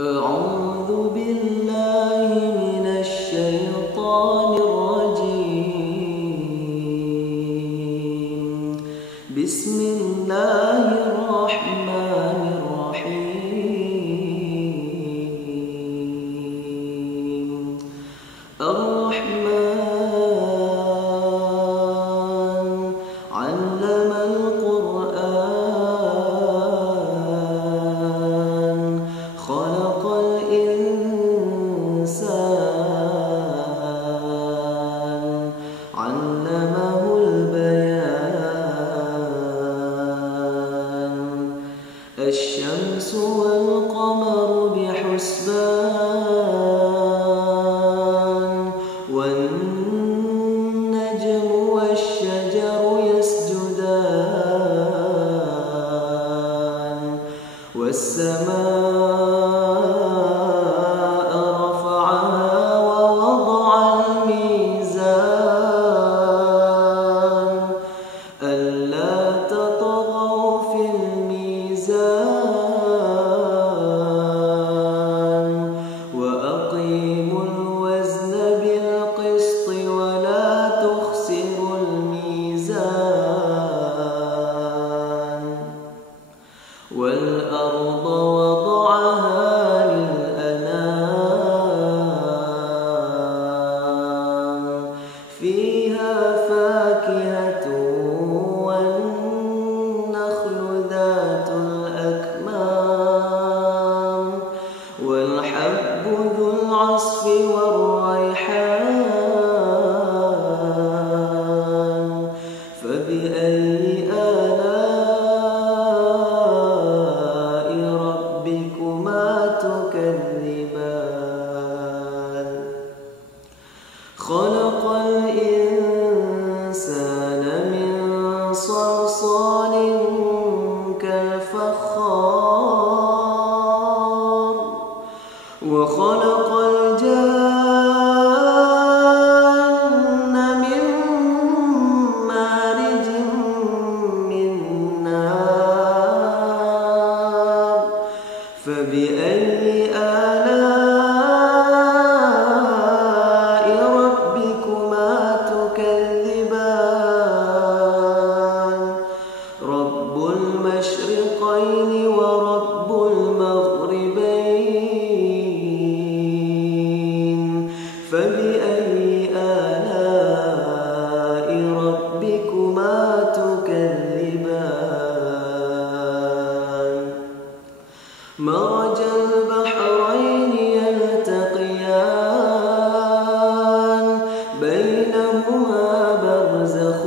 أعوذ بالله من الشيطان الرجيم. بسم الله الرحمن الرحيم. الرحمن علم القرآن خلق الإنسان علمه البيان. الشمس والقمر بحسبان والنجم والشجر يسجدان والسماء رفعها ووضع الميزان ألا تطغوا في الميزان وأقيموا الوزن بالقسط ولا تخسروا الميزان. والأرض وضعها للأنام فيها فاكهة والنخل ذات الأكمام والحب ذو العصف والريحان. فبأي آلاء ربكما تكذبان. خلق الإنسان من صلصال كالفخار وخلق الجان من مارج من نار. فبأي آلاء ربكما تكذبان. رب المشرقين ورب المغربين. فبأي آلاء ربكما تكذبان. مرج البحرين يلتقيان بينهما برزخ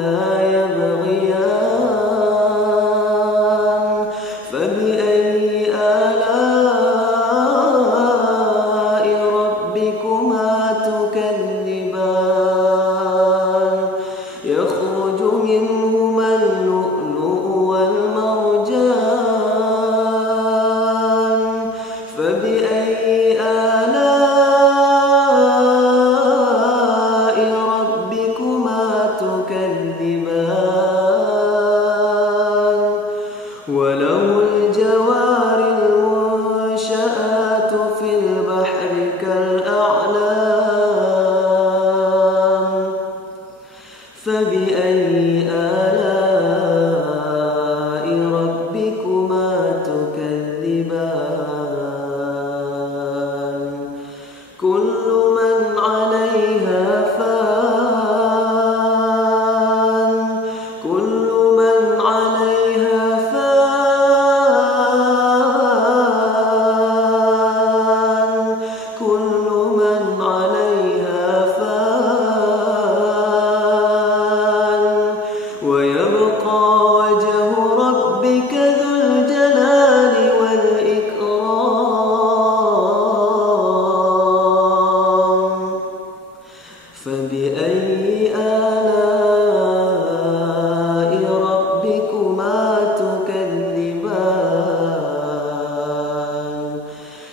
لا يبغيان. فبأي آلاء ربكما تكذبان. يخرج منهما اللؤلؤ والمرجان. فبأي آلاء ربكما تكذبان. وله الجوار المنشآت في البحر كالأعلام. فبأي آلاء ربكما تكذبان. كل من عليها فان. كل من عليها فان. كل من عليها فان. ويبقى وجه ربك ذو الجلال والإكرام. فبأي آلاء ربكما تكذبان.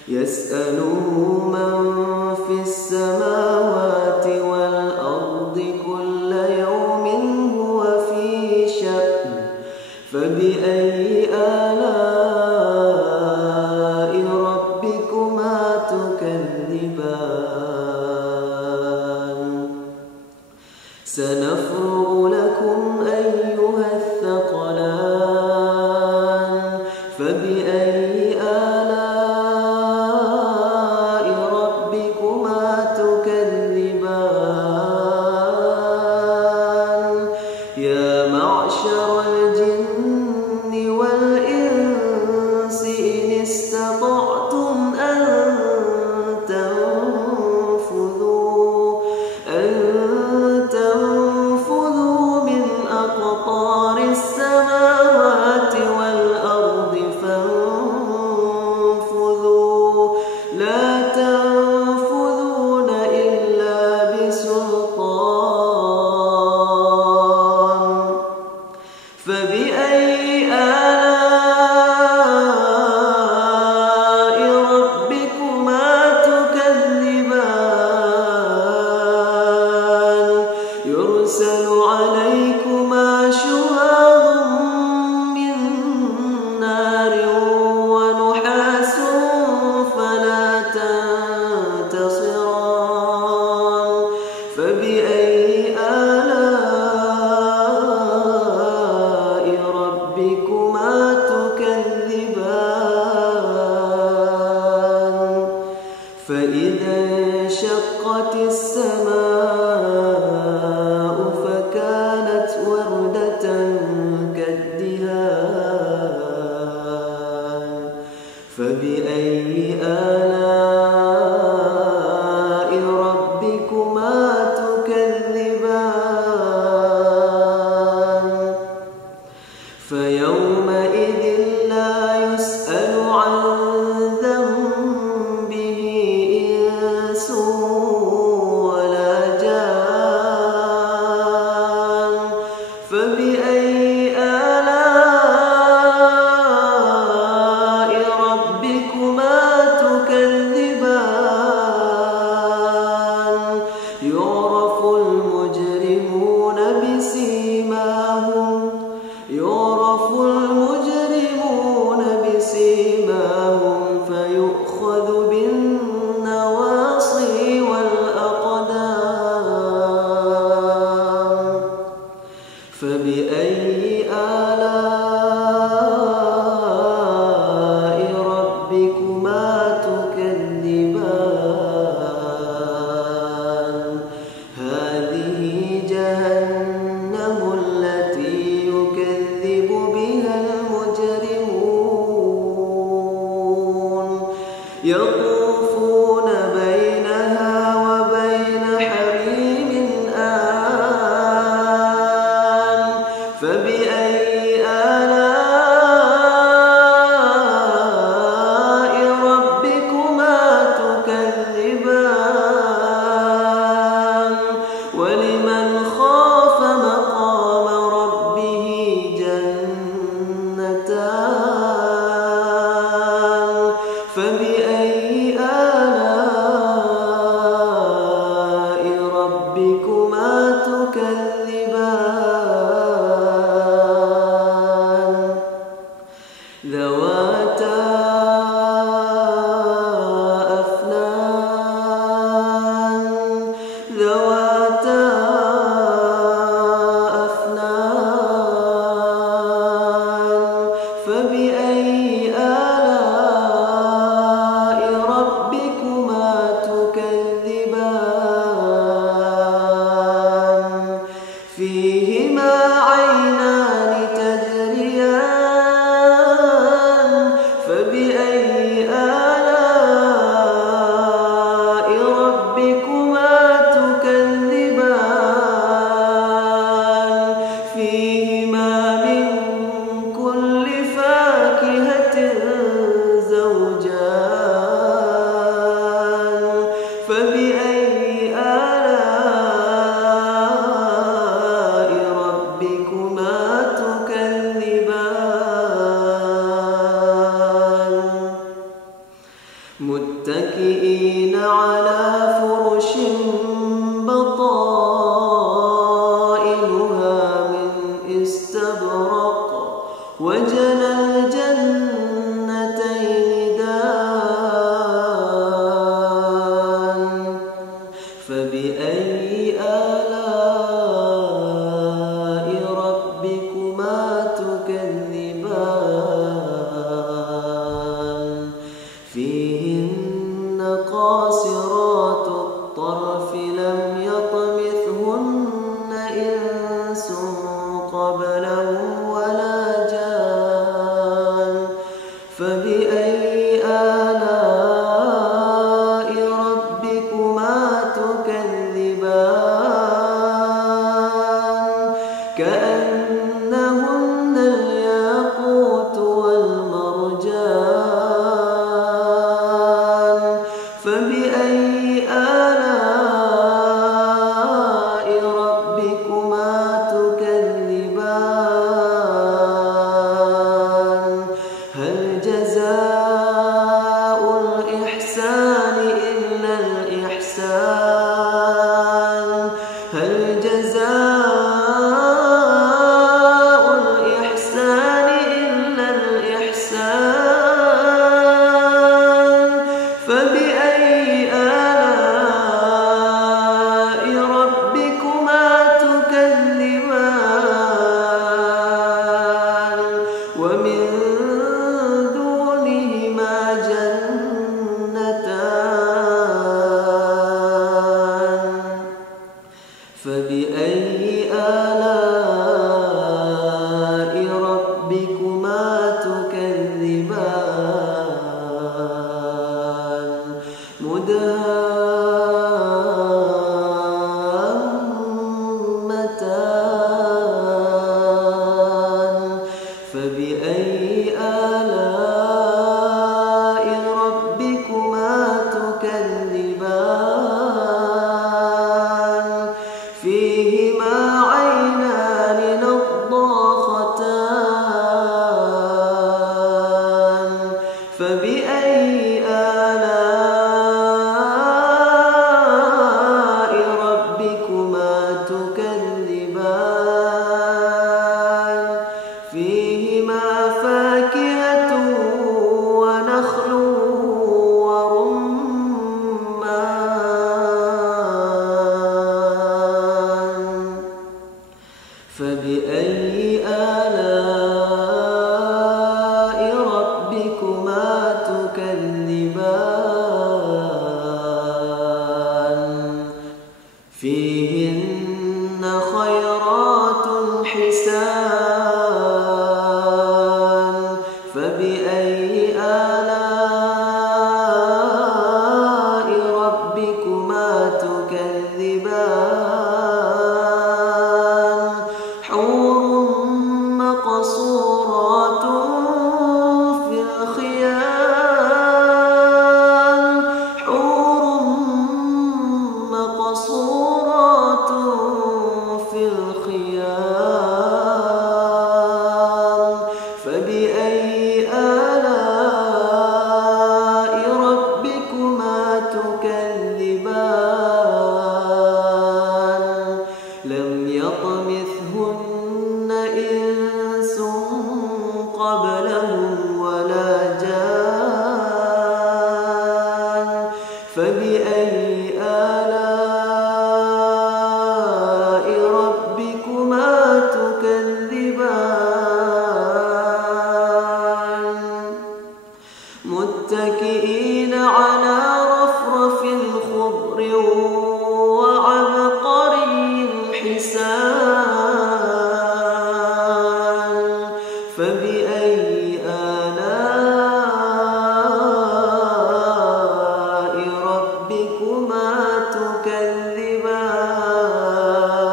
يسأله من في السماوات والأرض كل يوم هو في شأن. فبأي آلاء ربكما استطعتم أن تنفذوا من أقطار السماوات والأرض فانفذوا لا تنفذون إلا بسلطان فبأي آلاء ربكما تكذبان يرسل عليكما شواظ من نار ونحاس فلا تنتصران فبأي آلاء ربكما تكذبان فإذا انشقت السماء فكانت وردة كالدهان فبأي آلاء ربكما تكذبان فيومئذ لا يسأل عن ذنبه إنس ولا جان فبأي آلاء ربكما تكذبان يعرف المجرمون بسيماهم فيؤخذ بالنواصي والأقدام فبأي آلاء ربكما تكذبان هذه جهنم التي يكذب بها المجرمون يطوفون بينها وبين حميم آن فبأي آلاء ربكما تكذبان ولمن خاف مقام ربه جنتان فبأي آلاء ربكما تكذبان ذواتا أفنان فبأي آلاء ربكما تكذبان فيهما عينان تجريان فبأي آلاء ربكما تكذبان فيهما من كل فاكهة زوجان فبأي آلاء ربكما تكذبان متكئين على فرش بطائنها من استبرق وجنى الجنتين دان فبأي آلاء ربكما تكذبان فيهن قاصرات الطرف لم مدهامتان فبأي آلاء ربكما تكذبان فيهما عينان نضاختان فبأي آلاء ربكما تكذبان فيهما فاكهة ونخل ورمان فبأي آلاء ربكما تكذبان فيهن خيرات حسان فبأي آلاء ربكما تكذبان حور مقصورات في الخيام حور مقصورات في الخيام فبأي آلاء ربكما تكذبان لم يطمثهن إنس قبلهم ولا جان فبأي آلاء ربكما تكذبان متكئين على رفرف خضر وعبقري حسان فبأي آلاء ربكما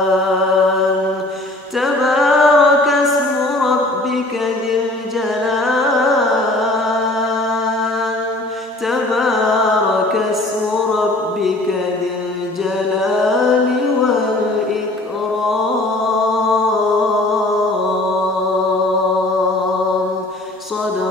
تكذبان تبارك اسم ربك ذي الجلال تبارك اسم ربك ذي الجلال والإكرام صدق